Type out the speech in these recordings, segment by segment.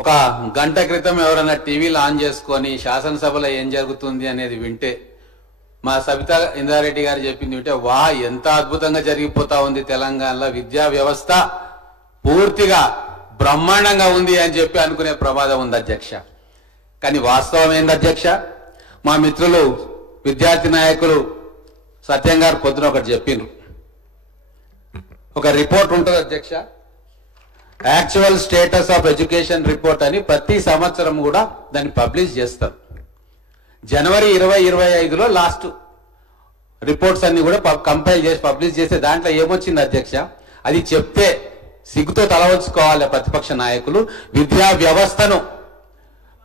ఒక గంట క్రితం ఎవరైనా టీవీలు ఆన్ చేసుకొని శాసనసభలో ఏం జరుగుతుంది అనేది వింటే, మా సబితా ఇంద్రారెడ్డి గారు చెప్పింది వింటే, వా ఎంత అద్భుతంగా జరిగిపోతా ఉంది తెలంగాణలో, విద్యా వ్యవస్థ పూర్తిగా బ్రహ్మాండంగా ఉంది అని చెప్పి అనుకునే ప్రమాదం ఉంది అధ్యక్ష. కానీ వాస్తవం ఏంది అధ్యక్ష? మా మిత్రులు విద్యార్థి నాయకులు సత్యం గారు పొద్దున ఒకటి చెప్పిండ్రు. ఒక రిపోర్ట్ ఉంటుంది అధ్యక్ష, actual status of education report అని ప్రతి సంవత్సరం కూడా దాన్ని పబ్లిష్ చేస్తారు. జనవరి 2025లో లాస్ట్ రిపోర్ట్స్ అన్ని కూడా కంపైల్ చేసి పబ్లిష్ చేస్తే దాంట్లో ఏమొచ్చింది అధ్యక్ష? అది చెప్తే సిగ్గుతో తలవంచుకోవాలి ప్రతిపక్ష నాయకులు. విద్యా వ్యవస్థను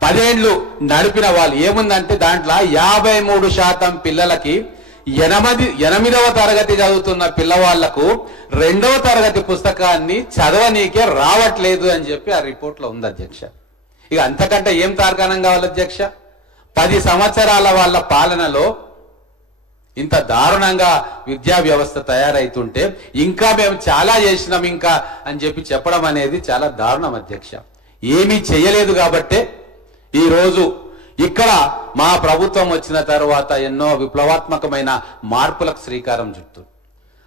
10 ఏళ్లు నడిపిన వాళ్ళు ఏముందంటే దాంట్లో 53% పిల్లలకి 8వ తరగతి చదువుతున్న పిల్లవాళ్లకు 2వ తరగతి పుస్తకాన్ని చదవనీకే రావట్లేదు అని చెప్పి ఆ రిపోర్ట్ లో ఉంది అధ్యక్ష. ఇక అంతకంటే ఏం తార్కాణం కావాలి అధ్యక్ష? 10 సంవత్సరాల వాళ్ళ పాలనలో ఇంత దారుణంగా విద్యా వ్యవస్థ తయారైతుంటే ఇంకా మేము చాలా చేసినాం ఇంకా అని చెప్పి చెప్పడం అనేది చాలా దారుణం అధ్యక్ష. ఏమీ చేయలేదు కాబట్టే ఈరోజు ఇక్కడ మా ప్రభుత్వం వచ్చిన తర్వాత ఎన్నో విప్లవాత్మకమైన మార్పులకు శ్రీకారం చుట్టారు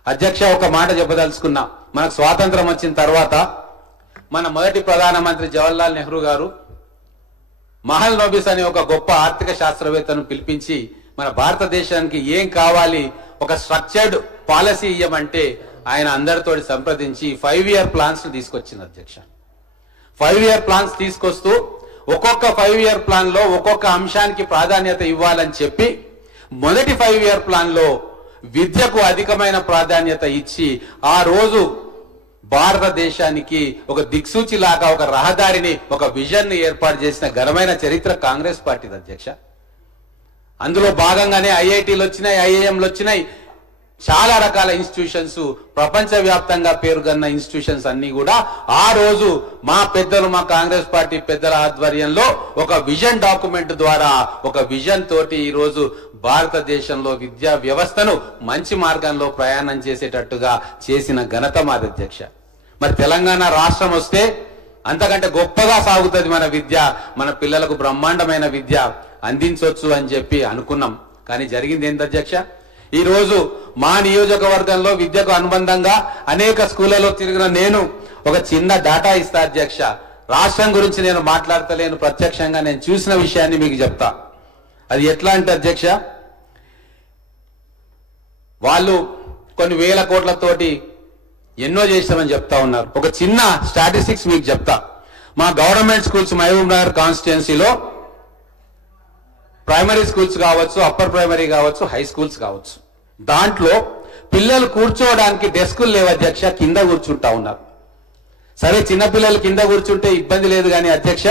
అధ్యక్ష. ఒక మాట చెప్పదలుచుకున్నా, మనకు స్వాతంత్రం వచ్చిన తర్వాత మన మొదటి ప్రధానమంత్రి జవహర్లాల్ నెహ్రూ గారు మహల్ నోబిస్ అనే ఒక గొప్ప ఆర్థిక శాస్త్రవేత్తను పిలిపించి మన భారతదేశానికి ఏం కావాలి, ఒక స్ట్రక్చర్డ్ పాలసీ ఇవ్వమంటే ఆయన అందరితో సంప్రదించి 5-year ప్లాన్స్ తీసుకొచ్చింది అధ్యక్ష. 5-year ప్లాన్స్ తీసుకొస్తూ ఒక్కొక్క 5-year ప్లాన్ లో ఒక్కొక్క అంశానికి ప్రాధాన్యత ఇవ్వాలని చెప్పి మొదటి 5-year ప్లాన్ లో విద్యకు అధికమైన ప్రాధాన్యత ఇచ్చి ఆ రోజు భారతదేశానికి ఒక దిక్సూచి లాగా ఒక రహదారిని, ఒక విజన్ ని ఏర్పాటు చేసిన ఘనమైన చరిత్ర కాంగ్రెస్ పార్టీది అధ్యక్ష. అందులో భాగంగానే ఐఐటీలు వచ్చినాయి, ఐఐఎంలు వచ్చినాయి, చాలా రకాల ఇన్స్టిట్యూషన్స్, ప్రపంచవ్యాప్తంగా పేరుగన్న ఇన్స్టిట్యూషన్స్ అన్ని కూడా ఆ రోజు మా పెద్దలు, మా కాంగ్రెస్ పార్టీ పెద్దల ఆధ్వర్యంలో ఒక విజన్ డాక్యుమెంట్ ద్వారా, ఒక విజన్ తోటి ఈ రోజు భారతదేశంలో విద్యా వ్యవస్థను మంచి మార్గంలో ప్రయాణం చేసేటట్టుగా చేసిన ఘనత మాది అధ్యక్ష. మరి తెలంగాణ రాష్ట్రం వస్తే అంతకంటే గొప్పగా సాగుతుంది మన విద్య, మన పిల్లలకు బ్రహ్మాండమైన విద్య అందించవచ్చు అని చెప్పి అనుకున్నాం. కానీ జరిగింది ఏంటి అధ్యక్ష? ఈ రోజు మా నియోజకవర్గంలో విద్యకు అనుబంధంగా అనేక స్కూళ్లలో తిరిగిన నేను ఒక చిన్న డాటా ఇస్తా అధ్యక్ష. రాష్ట్రం గురించి నేను మాట్లాడతలేను, ప్రత్యక్షంగా నేను చూసిన విషయాన్ని మీకు చెప్తా. అది ఎట్లా అంటే అధ్యక్ష, వాళ్ళు కొన్ని వేల కోట్లతోటి ఎన్నో చేస్తామని చెప్తా ఉన్నారు. ఒక చిన్న స్టాటిస్టిక్స్ మీకు చెప్తా. మా గవర్నమెంట్ స్కూల్స్ మహబూబ్ నగర్ కాన్స్టిట్యున్సీలో ప్రైమరీ స్కూల్స్ కావచ్చు, అప్పర్ ప్రైమరీ కావచ్చు, హై స్కూల్స్ కావచ్చు, దాంట్లో పిల్లలు కూర్చోవడానికి డెస్కులు లేవు అధ్యక్ష, కింద కూర్చుంటా ఉన్నారు. సరే చిన్నపిల్లలు కింద కూర్చుంటే ఇబ్బంది లేదు కానీ అధ్యక్ష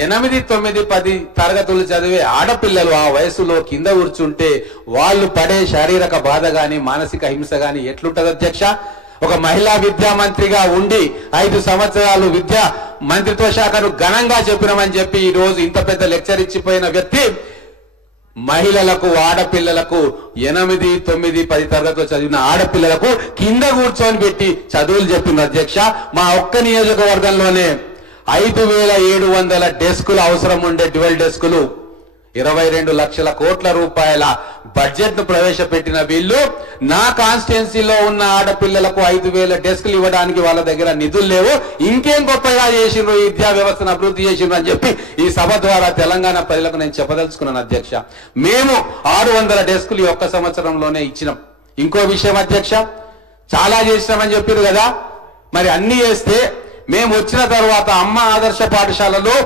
8, 9, 10 తరగతులు చదివే ఆడపిల్లలు ఆ వయసులో కింద కూర్చుంటే వాళ్ళు పడే శారీరక బాధ గాని మానసిక హింస గాని ఎట్లుంటది అధ్యక్ష? ఒక మహిళా విద్యా మంత్రిగా ఉండి 5 సంవత్సరాలు విద్యా మంత్రిత్వ శాఖను ఘనంగా చెప్పినామని చెప్పి ఈ రోజు ఇంత పెద్ద లెక్చర్ ఇచ్చిపోయిన వ్యక్తి మహిళలకు, ఆడపిల్లలకు 8, 9, 10 తరగతులు చదివిన ఆడపిల్లలకు కింద కూర్చొని పెట్టి చదువులు చెప్పిన అధ్యక్ష. మా ఒక్క నియోజకవర్గంలోనే 5,700 డెస్కులు అవసరం ఉండే డ్యువల్ డెస్కులు 22 లక్షల కోట్ల రూపాయల బడ్జెట్ ను ప్రవేశపెట్టిన వీళ్ళు నా కాన్స్టిట్యున్సీలో ఉన్న ఆడపిల్లలకు 5,000 డెస్కులు ఇవ్వడానికి వాళ్ళ దగ్గర నిధులు లేవు, ఇంకేం గొప్పగా చేసిండ్రు, విద్యా వ్యవస్థను అభివృద్ధి చేసిండ్రు అని చెప్పి ఈ సభ ద్వారా తెలంగాణ ప్రజలకు నేను చెప్పదలుచుకున్నాను అధ్యక్ష. మేము 600 డెస్కులు ఈ ఒక్క సంవత్సరంలోనే ఇచ్చినాం. ఇంకో విషయం అధ్యక్ష, చాలా చేసినామని చెప్పారు కదా, మరి అన్ని చేస్తే మేము వచ్చిన తర్వాత అమ్మ ఆదర్శ పాఠశాలలో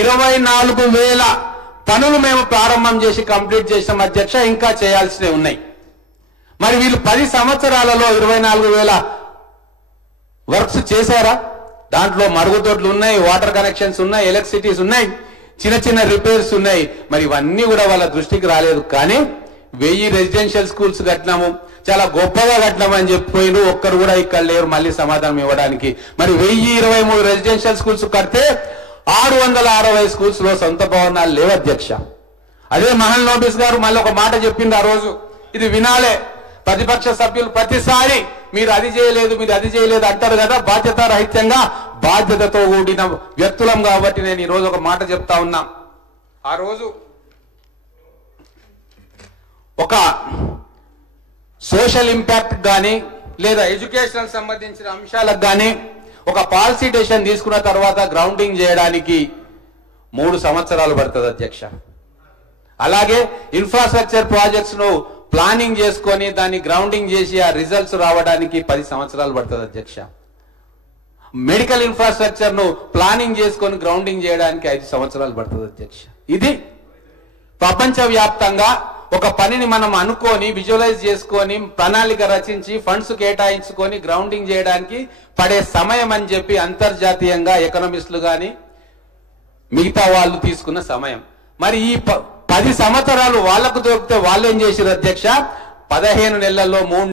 24,000 పనులు మేము ప్రారంభం చేసి కంప్లీట్ చేసాం అధ్యక్ష. ఇంకా చేయాల్సినవి ఉన్నాయి. మరి వీళ్ళు 10 సంవత్సరాలలో 24,000 వర్క్స్ చేశారా? దాంట్లో మరుగుదొడ్లు ఉన్నాయి, వాటర్ కనెక్షన్స్ ఉన్నాయి, ఎలక్ట్రిసిటీస్ ఉన్నాయి, చిన్న చిన్న రిపేర్స్ ఉన్నాయి. మరి ఇవన్నీ కూడా వాళ్ళ దృష్టికి రాలేదు. కానీ 1000 రెసిడెన్షియల్ స్కూల్స్ కట్టినాము, చాలా గొప్పగా కట్టినామని చెప్పిపోయిన ఒక్కరు కూడా ఇక్కడ లేరు మళ్ళీ సమాధానం ఇవ్వడానికి. మరి 1023 రెసిడెన్షియల్ స్కూల్స్ కడితే 660 స్కూల్స్ లో సొంత భవనాలు లేవు అధ్యక్ష. అదే మహల్ నోబిస్ గారు మళ్ళీ ఒక మాట చెప్పింది ఆ రోజు, ఇది వినాలే. ప్రతిపక్ష సభ్యులు ప్రతిసారి మీరు అది చేయలేదు, మీరు అది చేయలేదు అంటారు కదా, బాధ్యత రహితంగా బాధ్యతతో కూడిన వ్యక్తులం కాబట్టి నేను ఈరోజు ఒక మాట చెప్తా ఉన్నా. ఆ రోజు ఒక సోషల్ ఇంపాక్ట్ కానీ లేదా ఎడ్యుకేషన్ సంబంధించిన అంశాలకు కానీ ఒక పాలసీ డెసిషన్ తీసుకున్న తర్వాత గ్రౌండింగ్ చేయడానికి 3 సంవత్సరాలు పడుతుంది అధ్యక్ష. అలాగే ఇన్ఫ్రాస్ట్రక్చర్ ప్రాజెక్ట్స్ ను ప్లానింగ్ చేసుకొని దాన్ని గ్రౌండింగ్ చేసి ఆ రిజల్ట్స్ రావడానికి 10 సంవత్సరాలు పడుతుంది అధ్యక్ష. మెడికల్ ఇన్ఫ్రాస్ట్రక్చర్ ను ప్లానింగ్ చేసుకొని గ్రౌండింగ్ చేయడానికి 5 సంవత్సరాలు పడుతుంది అధ్యక్ష. ఇది ప్రపంచవ్యాప్తంగా ఒక పనిని మనం అనుకొని విజువలైజ్ చేసుకొని ప్రణాళిక రచించి ఫండ్స్ కేటాయించుకొని గ్రౌండింగ్ చేయడానికి పడే సమయం అని చెప్పి అంతర్జాతీయంగా ఎకనామిస్టులు కానీ మిగతా వాళ్ళు తీసుకున్న సమయం. మరి ఈ 10 సంవత్సరాలు వాళ్లకు దొరికితే వాళ్ళు ఏం చేశారు అధ్యక్ష? 15 నెలల్లో 3